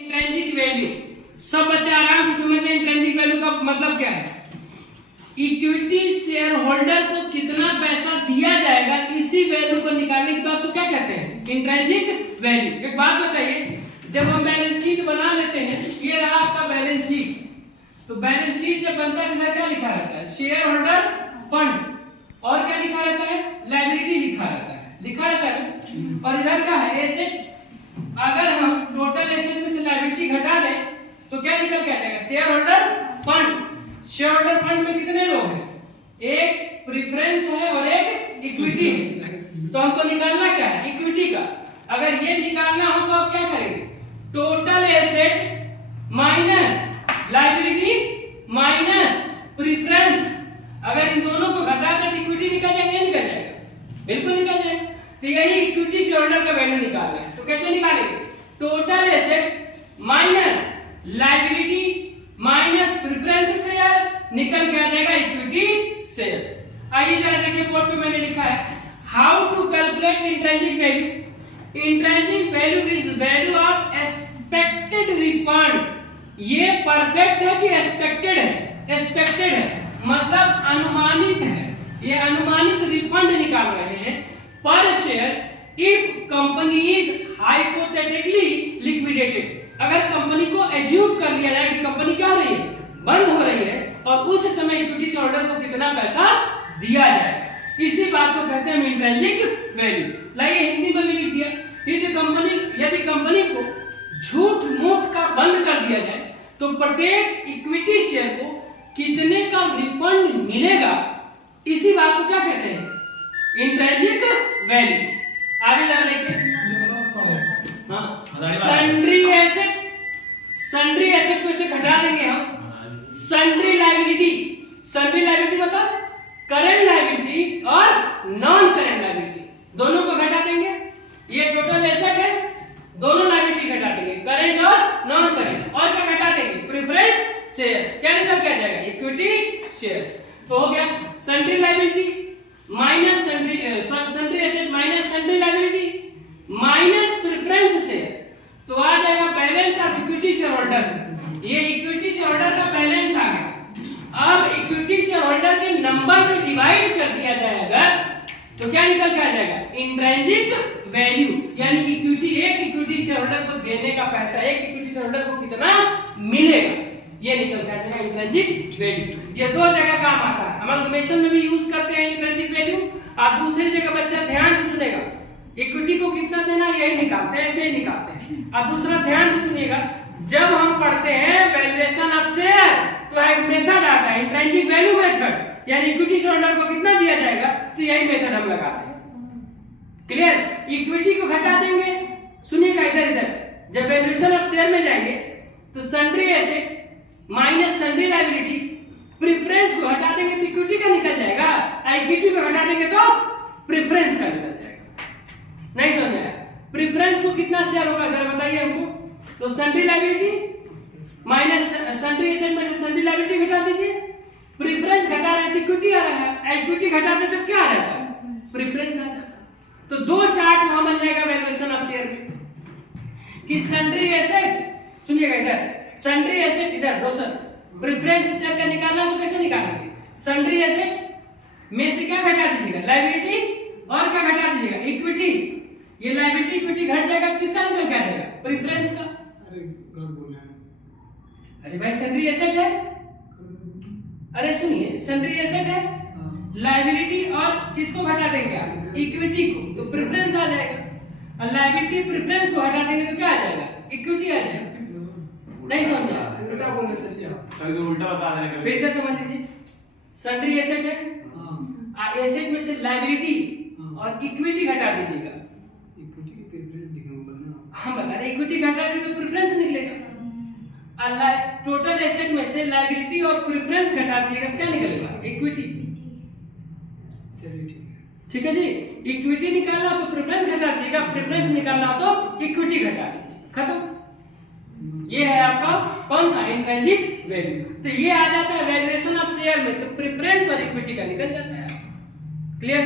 Intrinsic value सब बच्चे आराम से समझ लें। इंट्रिंसिक वैल्यू का मतलब क्या है? इक्विटी शेयर होल्डर को कितना पैसा दिया जाएगा, इसी वैल्यू को निकालने के बाद तो क्या कहते हैं? Intrinsic value. एक बात बताइए, जब हम बैलेंस शीट बना लेते हैं, ये रहा आपका बैलेंस शीट, तो बैलेंस शीट जब बनता है इधर क्या लिखा रहता है? Share holder fund. और क्या लिखा रहता है? लायबिलिटी लिखा रहता है और इधर क्या है? एसेट। अगर हम टोटल एसेट में से लायबिलिटी घटा दें तो क्या निकल के आ जाएगा? Share holder fund. Share holder fund में कितने लोग हैं? एक प्रेफरेंस है और एक इक्विटी है। तो हमको निकालना क्या है? इक्विटी का। अगर ये निकालना हो तो आप क्या करेंगे? Total asset minus liability minus preference. अगर इन दोनों को घटा कर इक्विटी निकल जाएगा, निकल जाएगा, बिल्कुल निकल जाएगा। तो यही इक्विटी शेयर होल्डर का वैल्यू निकालना है। तो कैसे निकालेंगे? Total asset minus liability minus preference share, निकल के आ जाएगा इक्विटी शेयर्स। आइए जरा देखिए, बोर्ड पे मैंने लिखा है how to calculate intrinsic value. Intrinsic value is value of expected refund. ये परफेक्ट है कि एक्सपेक्टेड है? एक्सपेक्टेड है मतलब अनुमानित है। ये अनुमानित रिफंड निकाल रहे हैं पर share if company is hypothetically liquidated. अगर कंपनी को एज्यूम कर लिया जाए कि कंपनी क्या हो रही है? बंद हो रही है, और उस समय इक्विटी शेयरहोल्डर को कितना पैसा दिया जाएगा, इसी बात को कहते हैं इंट्रिंसिक वैल्यू। लाइए हिंदी में भी लिख दिया। यदि कंपनी को झूठ मूठ का बंद कर दिया जाए तो प्रत्येक इक्विटी शेयर को कितने का रिफंड मिलेगा, इसी बात को क्या कहते हैं? Intrinsic value. आगे जरा देखिए, सन्ड्री एसेट में से घटा देंगे हम सन्ड्री लायबिलिटी। सन्ड्री लायबिलिटी मतलब करेंट लायबिलिटी और नॉन करेंट लायबिलिटी, दोनों को घटा देंगे। ये टोटल एसेट है, दोनों लायबिलिटी घटा देंगे, करेंट और नॉन करेंट। और क्या घटा देंगे? Preference share. क्या निकल के आ जाएगा? Equity shares. तो हो गया sundry liability minus sundry asset minus sundry liability minus preference share, तो आ जाएगा balance of equity share holder. ये इक्विटी शेयर होल्डर का बैलेंस आ गया। अब इक्विटी शेयर होल्डर के नंबर से डिवाइड कर दिया जाएगा तो क्या निकल के आ जाएगा? Intrinsic value. यानी इक्विटी, एक इक्विटी शेयर होल्डर को देने का पैसा एक इक्विटी शेयर होल्डर को कितना मिलेगा, ये निकल के आ जाएगा इंट्रिंसिक वैल्यू। ये दो जगह काम आता है। अमलगमेशन में भी यूज करते हैं इंट्रिंसिक वैल्यू, और दूसरी जगह बच्चा ध्यान से सुनेगा, इक्विटी को कितना देना यही निकालते हैं, ऐसे ही निकालते हैं। और दूसरा ध्यान से सुनिएगा, जब हम पढ़ते हैं वैल्यूएशन ऑफ शेयर तो एक मेथड आता है इंट्रिंसिक वैल्यू मेथड, यानी इक्विटी शेयर होल्डर को कितना दिया जाएगा, तो यही मेथड हम लगाते हैं। क्लियर? इक्विटी को घटा देंगे, सुनिएगा इधर इधर, जब वैल्यूएशन ऑफ शेयर में जाएंगे तो sundry asset minus sundry liability, preference को हटा देंगे तो इक्विटी का निकल जाएगा, इक्विटी को हटा देंगे तो प्रेफरेंस का निकल जाएगा। नहीं समझ में आया? प्रेफरेंस को कितना शेयर होगा जरा बताइए हमको। तो sundry liability minus sundry asset में सन्ड्री लायबिलिटी घटा दीजिए, प्रेफरेंस घटा रहे तो इक्विटी आ रहा है, इक्विटी घटा दे तो क्या आ जाता है? प्रेफरेंस आ जाता है। तो दो चार्ट वहां बन जाएगा वैल्यूएशन ऑफ शेयर में कि सन्ड्री एसेट, सुनिएगा इधर, सन्ड्री एसेट इधर रोशन, प्रेफरेंस शेयर का निकालना तो कैसे निकालेंगे? सन्ड्री एसेट में से क्या घटा दीजिएगा? लायबिलिटी, और क्या घटा दीजिएगा? इक्विटी। ये लायबिलिटी इक्विटी घट जाएगा तो किसका निकल के आ जाएगा? प्रेफरेंस का। अरे भाई सन्ड्री एसेट है, अरे सुनिए सन्ड्री एसेट है, लायबिलिटी और किसको घटा देंगे आप? इक्विटी को, तो प्रेफरेंस आ जाएगा। और लायबिलिटी प्रेफरेंस को हटा देंगे तो क्या आ जाएगा? इक्विटी आ जाएगा। नहीं समझ में आया? उल्टा बोल रहे हैं, कभी उल्टा बता देंगे। फिर से समझ लीजिए, सन्ड्री एसेट है, एसेट में से लायबिलिटी और इक्विटी घटा दीजिएगा। इक्विटी की प्रेफरेंस दिखाऊंगा, हम बता रहे इक्विटी घटा दे तो प्रेफरेंस निकलेगा। और टोटल एसेट में से लायबिलिटी और प्रेफरेंस घटा दीजिएगा तो क्या निकलेगा? इक्विटी। चलिए ठीक है जी। इक्विटी निकालना हो तो प्रेफरेंस घटा दीजिएगा, प्रेफरेंस निकालना हो तो इक्विटी घटा दीजिए, खत्म। ये है आपका कौन सा? Intrinsic value. तो ये आ जाता है वैल्यूएशन ऑफ शेयर में, तो प्रेफरेंस और इक्विटी का निकल जाता है। क्लियर?